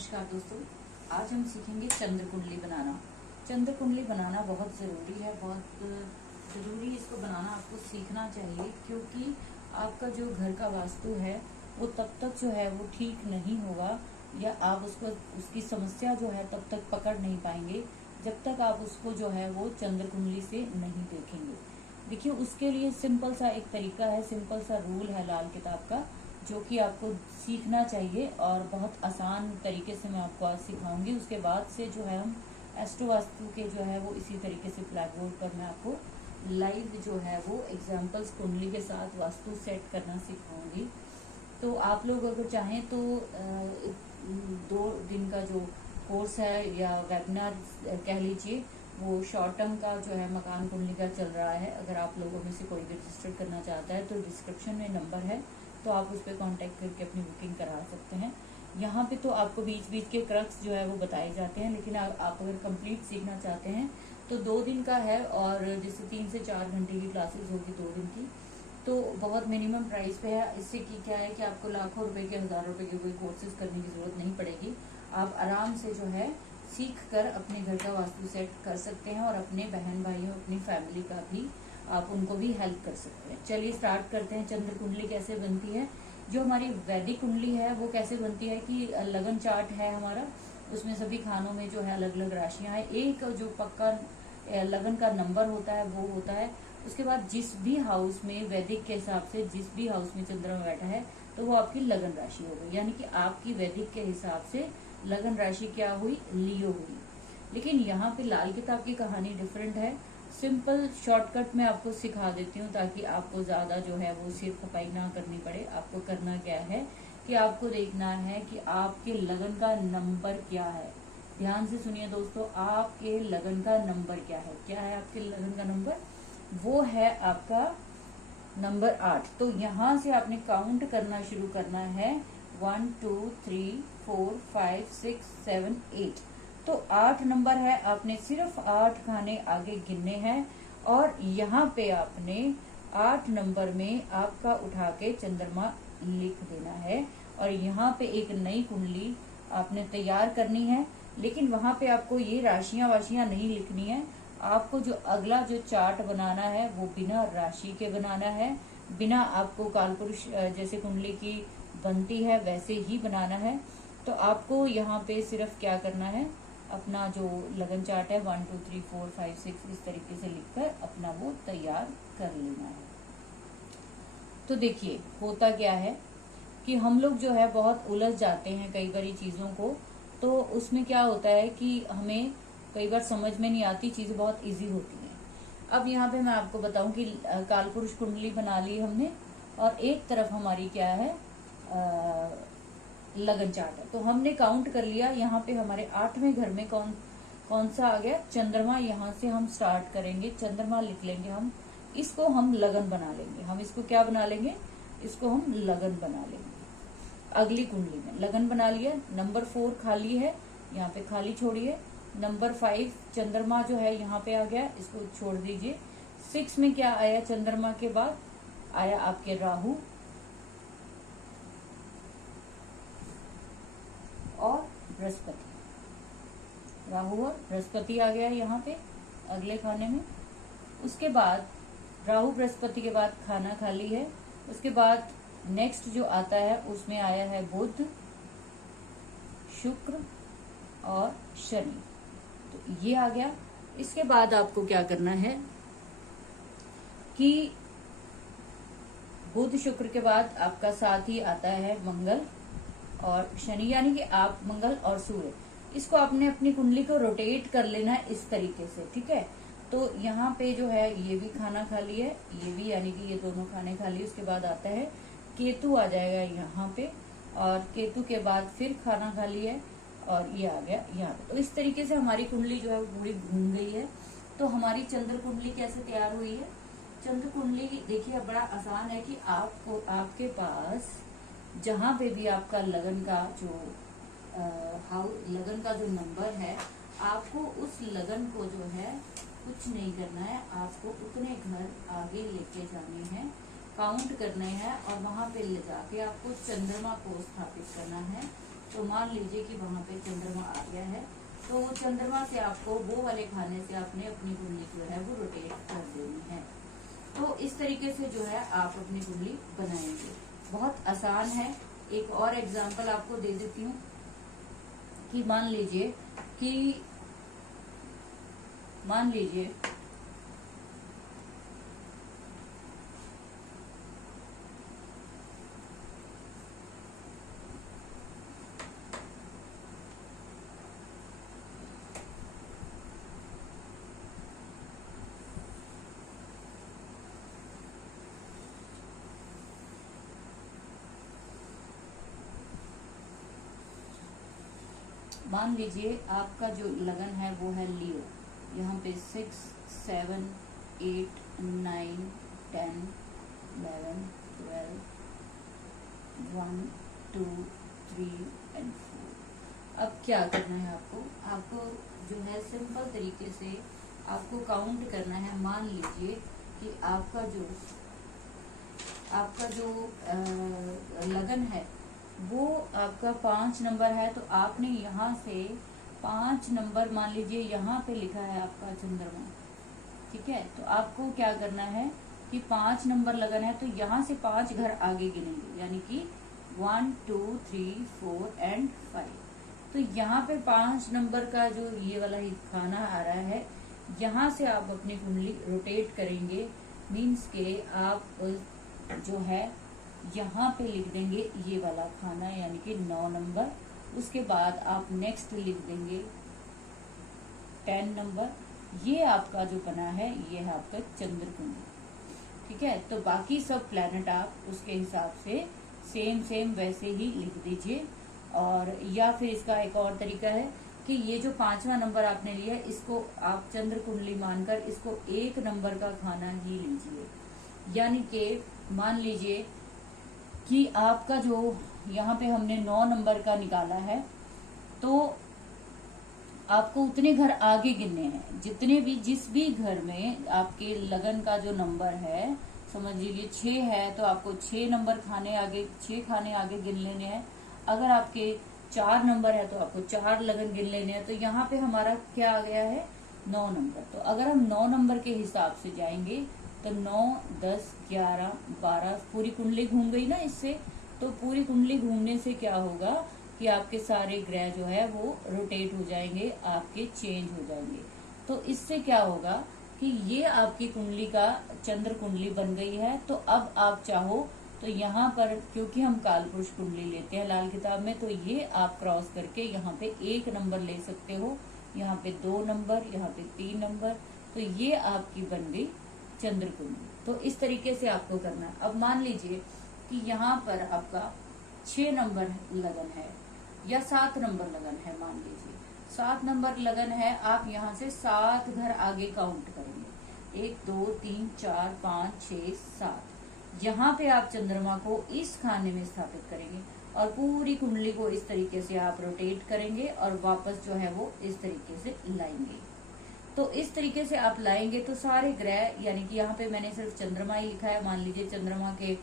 नमस्कार दोस्तों, आज हम सीखेंगे चंद्र कुंडली बनाना। चंद्र कुंडली बनाना बहुत ज़रूरी है, बहुत ज़रूरी। इसको बनाना आपको सीखना चाहिए क्योंकि आपका जो घर का वास्तु है वो तब तक जो है वो ठीक नहीं होगा या आप उसको उसकी समस्या जो है तब तक पकड़ नहीं पाएंगे जब तक आप उसको जो है वो चंद्र कुंडली से नहीं देखेंगे। देखिए, उसके लिए सिंपल सा एक तरीका है, सिंपल सा रूल है लाल किताब का, जो कि आपको सीखना चाहिए और बहुत आसान तरीके से मैं आपको आज सिखाऊंगी। उसके बाद से जो है हम एस्ट्रो वास्तु के जो है वो इसी तरीके से ब्लैक बोर्ड पर मैं आपको लाइव जो है वो एग्जांपल्स कुंडली के साथ वास्तु सेट करना सिखाऊंगी। तो आप लोग अगर चाहें तो 2 दिन का जो कोर्स है या वेबिनार कह लीजिए, वो शॉर्ट टर्म का जो है मकान कुंडली का चल रहा है। अगर आप लोगों में से कोई भी रजिस्टर करना चाहता है तो डिस्क्रिप्शन में नंबर है, तो आप उस पर कांटेक्ट करके अपनी बुकिंग करा सकते हैं। यहाँ पे तो आपको बीच बीच के क्रक्स जो है वो बताए जाते हैं, लेकिन आप अगर कंप्लीट सीखना चाहते हैं तो 2 दिन का है और जैसे 3 से 4 घंटे की क्लासेस होगी 2 दिन की, तो बहुत मिनिमम प्राइस पे है। इससे की क्या है कि आपको लाखों रुपए के, हज़ार रुपए के कोई कोर्सेज करने की जरूरत नहीं पड़ेगी। आप आराम से जो है सीख कर अपने घर का वास्तु सेट कर सकते हैं और अपने बहन भाइयों, अपनी फैमिली का भी आप उनको भी हेल्प कर सकते हैं। चलिए स्टार्ट करते हैं। चंद्र कुंडली कैसे बनती है, जो हमारी वैदिक कुंडली है वो कैसे बनती है कि लगन चार्ट है हमारा, उसमें सभी खानों में जो है अलग अलग राशियां हैं। एक जो पक्का लगन का नंबर होता है वो होता है। उसके बाद जिस भी हाउस में वैदिक के हिसाब से जिस भी हाउस में चंद्रमा बैठा है तो वो आपकी लगन राशि हो गई, यानी कि आपकी वैदिक के हिसाब से लगन राशि क्या हुई, लियो हुई। लेकिन यहाँ पे लाल किताब की कहानी डिफरेंट है। सिंपल शॉर्टकट में आपको सिखा देती हूँ ताकि आपको ज्यादा जो है वो सिर खपाई ना करनी पड़े। आपको करना क्या है कि आपको देखना है कि आपके लगन का नंबर क्या है। ध्यान से सुनिए दोस्तों, आपके लगन का नंबर क्या है। क्या है आपके लगन का नंबर? वो है आपका नंबर 8। तो यहाँ से आपने काउंट करना शुरू करना है। 1 2 3 4 5 6 7 8। तो 8 नंबर है, आपने सिर्फ 8 खाने आगे गिनने हैं और यहाँ पे आपने 8 नंबर में आपका उठा के चंद्रमा लिख देना है और यहाँ पे एक नई कुंडली आपने तैयार करनी है। लेकिन वहां पे आपको ये राशियां वाशियां नहीं लिखनी है। आपको जो अगला जो चार्ट बनाना है वो बिना राशि के बनाना है, बिना आपको कालपुरुष जैसे कुंडली की बनती है वैसे ही बनाना है। तो आपको यहाँ पे सिर्फ क्या करना है, अपना जो लगन चार्ट है 1 2 3 4 5 6 इस तरीके से लिखकर अपना वो तैयार कर लेना है। तो देखिए होता क्या है कि हम लोग जो है बहुत उलझ जाते हैं कई बारी चीजों को। तो उसमें क्या होता है कि हमें कई बार समझ में नहीं आती, चीजें बहुत इजी होती हैं। अब यहाँ पे मैं आपको बताऊं कि कालपुरुष कुंडली बना ली हमने और एक तरफ हमारी क्या है, लगन चार्ट है। तो हमने काउंट कर लिया, यहाँ पे हमारे 8वें घर में कौन कौन सा आ गया, चंद्रमा। यहाँ से हम स्टार्ट करेंगे, चंद्रमा लिख लेंगे हम, इसको हम लगन बना लेंगे। हम इसको क्या बना लेंगे, इसको हम लगन बना लेंगे। अगली कुंडली में लगन बना लिया। नंबर 4 खाली है, यहाँ पे खाली छोड़िए। नंबर 5 चंद्रमा जो है यहाँ पे आ गया, इसको छोड़ दीजिए। 6 में क्या आया, चंद्रमा के बाद आया आपके राहु और बृहस्पति। राहु और बृहस्पति आ गया यहाँ पे अगले खाने में। उसके बाद राहु बृहस्पति के बाद खाना खाली है। उसके बाद नेक्स्ट जो आता है उसमें आया है बुध, शुक्र और शनि। तो ये आ गया। इसके बाद आपको क्या करना है कि बुध शुक्र के बाद आपका साथ ही आता है मंगल और शनि, यानी कि आप मंगल और सूर्य, इसको आपने अपनी कुंडली को रोटेट कर लेना है इस तरीके से, ठीक है। तो यहाँ पे जो है ये भी खाना खाली है, ये भी, यानी कि ये दोनों खाने खाली। उसके बाद आता है केतु आ जाएगा यहाँ पे और केतु के बाद फिर खाना खाली है और ये आ गया यहाँ पे। तो इस तरीके से हमारी कुंडली जो है पूरी घूम गई है। तो हमारी चंद्र कुंडली कैसे तैयार हुई है? चंद्र कुंडली देखिए बड़ा आसान है कि आपको, आपके पास जहां पे भी आपका लगन का जो लगन का जो नंबर है, आपको उस लगन को जो है कुछ नहीं करना है, आपको उतने घर आगे लेके जाने हैं, काउंट करने हैं और वहां पे ले जाके आपको चंद्रमा को स्थापित करना है। तो मान लीजिए कि वहां पे चंद्रमा आ गया है, तो चंद्रमा से आपको वो वाले खाने से आपने अपनी कुंडली जो है वो रोटेट कर देनी है। तो इस तरीके से जो है आप अपनी कुंडली बनाएंगे, बहुत आसान है। एक और एग्जांपल आपको दे देती हूँ कि मान लीजिए आपका जो लगन है वो है लियो। यहाँ पे 6, 7, 8, 9, 10, 11, 12, 1, 2, 3 एंड 4। अब क्या करना है आपको जो है सिंपल तरीके से आपको काउंट करना है। मान लीजिए कि आपका जो लगन है वो आपका 5 नंबर है, तो आपने यहाँ से 5 नंबर, मान लीजिए यहाँ पे लिखा है आपका चंद्रमा, ठीक है। तो आपको क्या करना है कि 5 नंबर लगन है, तो यहाँ से 5 घर आगे गिनेंगे, यानी कि 1, 2, 3, 4 एंड 5। तो यहाँ पे 5 नंबर का जो ये वाला खाना आ रहा है, यहाँ से आप अपनी कुंडली रोटेट करेंगे। मीन्स के आप जो है यहाँ पे लिख देंगे ये वाला खाना, यानी कि 9 नंबर। उसके बाद आप नेक्स्ट लिख देंगे 10 नंबर। ये आपका जो बना है ये है आपका चंद्र कुंडली, ठीक है। तो बाकी सब प्लैनेट आप उसके हिसाब से सेम वैसे ही लिख दीजिए। और या फिर इसका एक और तरीका है कि ये जो 5वां नंबर आपने लिया है, इसको आप चंद्र कुंडली मानकर इसको 1 नंबर का खाना ही लीजिए। यानी कि मान लीजिए कि आपका जो यहाँ पे हमने 9 नंबर का निकाला है, तो आपको उतने घर आगे गिनने हैं, जिस भी घर में आपके लगन का जो नंबर है, समझ लीजिए 6 है, तो आपको 6 नंबर छह खाने आगे गिन लेने हैं। अगर आपके 4 नंबर है तो आपको 4 लगन गिन लेने हैं। तो यहाँ पे हमारा क्या आ गया है 9 नंबर। तो अगर हम 9 नंबर के हिसाब से जाएंगे तो 9, 10, 11, 12 पूरी कुंडली घूम गई ना इससे। तो पूरी कुंडली घूमने से क्या होगा कि आपके सारे ग्रह जो है वो रोटेट हो जाएंगे, आपके चेंज हो जाएंगे। तो इससे क्या होगा कि ये आपकी कुंडली का चंद्र कुंडली बन गई है। तो अब आप चाहो तो यहाँ पर, क्योंकि हम कालपुरुष कुंडली लेते हैं लाल किताब में, तो ये आप क्रॉस करके यहाँ पे 1 नंबर ले सकते हो, यहाँ पे 2 नंबर, यहाँ पे 3 नंबर। तो ये आपकी बन गई चंद्र कुंडली। तो इस तरीके से आपको करना है। अब मान लीजिए कि यहाँ पर आपका 6 नंबर लगन है या 7 नंबर लगन है। मान लीजिए 7 नंबर लगन है, आप यहाँ से 7 घर आगे काउंट करेंगे, 1, 2, 3, 4, 5, 6, 7। यहाँ पे आप चंद्रमा को इस खाने में स्थापित करेंगे और पूरी कुंडली को इस तरीके से आप रोटेट करेंगे और वापस जो है वो इस तरीके से लाएंगे। तो इस तरीके से आप लाएंगे तो सारे ग्रह, यानी कि यहाँ पे मैंने सिर्फ चंद्रमा ही लिखा है। मान लीजिए चंद्रमा के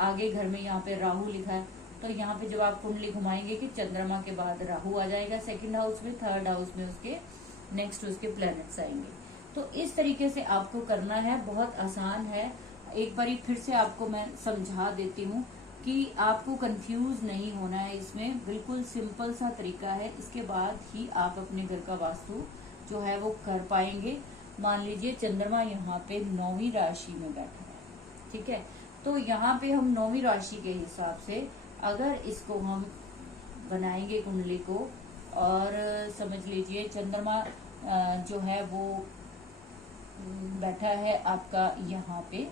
आगे घर में यहाँ पे राहु लिखा है, तो यहाँ पे जब आप कुंडली घुमाएंगे कि चंद्रमा के बाद राहु आ जाएगा 2nd हाउस में, 3rd हाउस में उसके नेक्स्ट उसके प्लैनेट्स आएंगे। तो इस तरीके से आपको करना है, बहुत आसान है। एक बार फिर से आपको मैं समझा देती हूँ कि आपको कंफ्यूज नहीं होना है। इसमें बिल्कुल सिंपल सा तरीका है, इसके बाद ही आप अपने घर का वास्तु जो है वो कर पाएंगे। मान लीजिए चंद्रमा यहाँ पे 9वीं राशि में बैठा है, ठीक है। तो यहाँ पे हम 9वीं राशि के हिसाब से अगर इसको हम बनाएंगे कुंडली को, और समझ लीजिए चंद्रमा जो है वो बैठा है आपका यहाँ पे,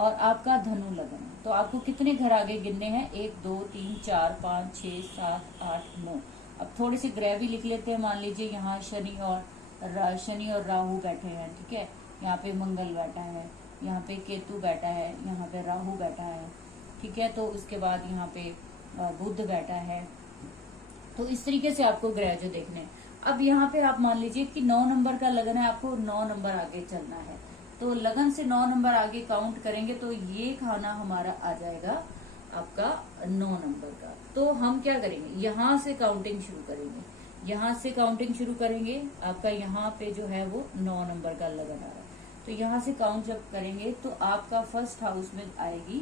और आपका धनु लगन है। तो आपको कितने घर आगे गिनने हैं, 1, 2, 3, 4, 5, 6, 7, 8, 9। अब थोड़े से ग्रह भी लिख लेते हैं। मान लीजिए यहाँ शनि और राहु बैठे हैं, ठीक है। यहाँ पे मंगल बैठा है, यहाँ पे केतु बैठा है, यहाँ पे राहु बैठा है, ठीक है। तो उसके बाद यहाँ पे बुध बैठा है। तो इस तरीके से आपको ग्रह जो देखने हैं। अब यहाँ पे आप मान लीजिए कि 9 नंबर का लगन है, आपको 9 नंबर आगे चलना है। तो लगन से 9 नंबर आगे काउंट करेंगे तो ये खाना हमारा आ जाएगा आपका 9 नंबर का। तो हम क्या करेंगे, यहाँ से काउंटिंग शुरू करेंगे, यहाँ से काउंटिंग शुरू करेंगे। आपका यहाँ पे जो है वो 9 नंबर का लगन आ रहा है, तो यहाँ से काउंट जब करेंगे तो आपका फर्स्ट हाउस में आएगी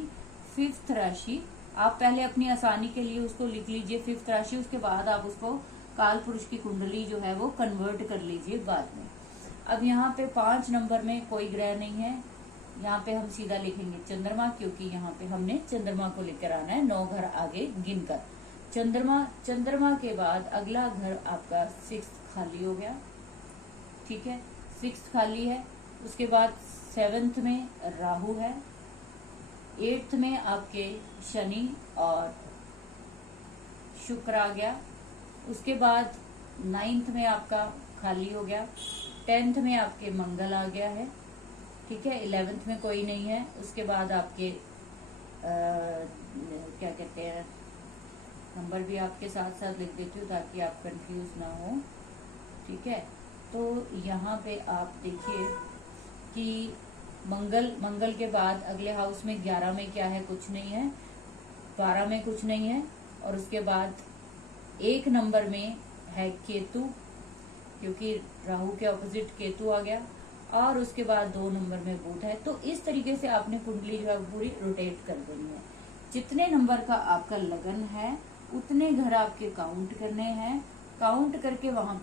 5th राशि। आप पहले अपनी आसानी के लिए उसको लिख लीजिए 5th राशि, उसके बाद आप उसको काल पुरुष की कुंडली जो है वो कन्वर्ट कर लीजिए बाद में। अब यहाँ पे 5 नंबर में कोई ग्रह नहीं है, यहाँ पे हम सीधा लिखेंगे चंद्रमा, क्योंकि यहाँ पे हमने चंद्रमा को लेकर आना है 9 घर आगे गिनकर। चंद्रमा के बाद अगला घर आपका 6th खाली हो गया, ठीक है, 6th खाली है। उसके बाद 7th में राहु है, 8th में आपके शनि और शुक्र आ गया। उसके बाद 9th में आपका खाली हो गया, 10th में आपके मंगल आ गया है, ठीक है, 11th में कोई नहीं है। उसके बाद आपके क्या कहते हैं, नंबर भी आपके साथ साथ लिख देती हूँ ताकि आप कंफ्यूज ना हो, ठीक है। तो यहाँ पे आप देखिए कि मंगल के बाद अगले हाउस में 11 में क्या है, कुछ नहीं है, 12 में कुछ नहीं है, और उसके बाद 1 नंबर में है केतु, क्योंकि राहु के ऑपोजिट केतु आ गया, और उसके बाद 2 नंबर में बुध है। तो इस तरीके से आपने कुंडली जो है पूरी रोटेट कर देनी है। जितने नंबर का आपका लगन है उतने घर आपके काउंट करने हैं, काउंट करके वहां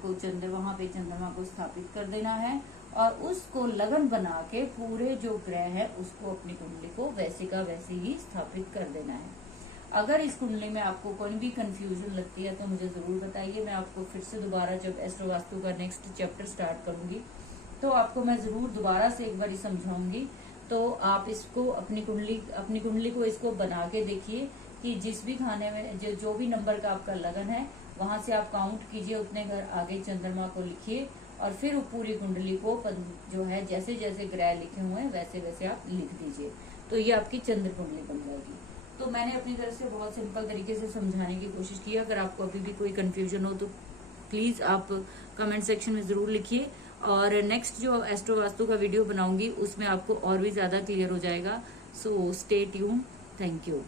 पे चंद्रमा को स्थापित कर देना है, और उसको लगन बना के पूरे जो ग्रह है उसको अपनी कुंडली को वैसे का वैसे ही स्थापित कर देना है। अगर इस कुंडली में आपको कोई भी कंफ्यूजन लगती है तो मुझे जरूर बताइए, मैं आपको फिर से दोबारा जब एस्ट्रो वास्तु का नेक्स्ट चैप्टर स्टार्ट करूंगी तो आपको मैं जरूर दोबारा से एक बार समझाऊंगी। तो आप इसको अपनी कुंडली को इसको बना के देखिए कि जिस भी खाने में जो भी नंबर का आपका लगन है वहां से आप काउंट कीजिए, उतने घर आगे चंद्रमा को लिखिए, और फिर पूरी कुंडली को जो है जैसे जैसे ग्रह लिखे हुए हैं वैसे वैसे आप लिख दीजिए, तो ये आपकी चंद्र कुंडली बन जाएगी। तो मैंने अपनी तरफ से बहुत सिंपल तरीके से समझाने की कोशिश की। अगर आपको अभी भी कोई कंफ्यूजन हो तो प्लीज आप कमेंट सेक्शन में जरूर लिखिए, और नेक्स्ट जो एस्ट्रो वास्तु का वीडियो बनाऊंगी उसमें आपको और भी ज्यादा क्लियर हो जाएगा। So stay tune, thank you.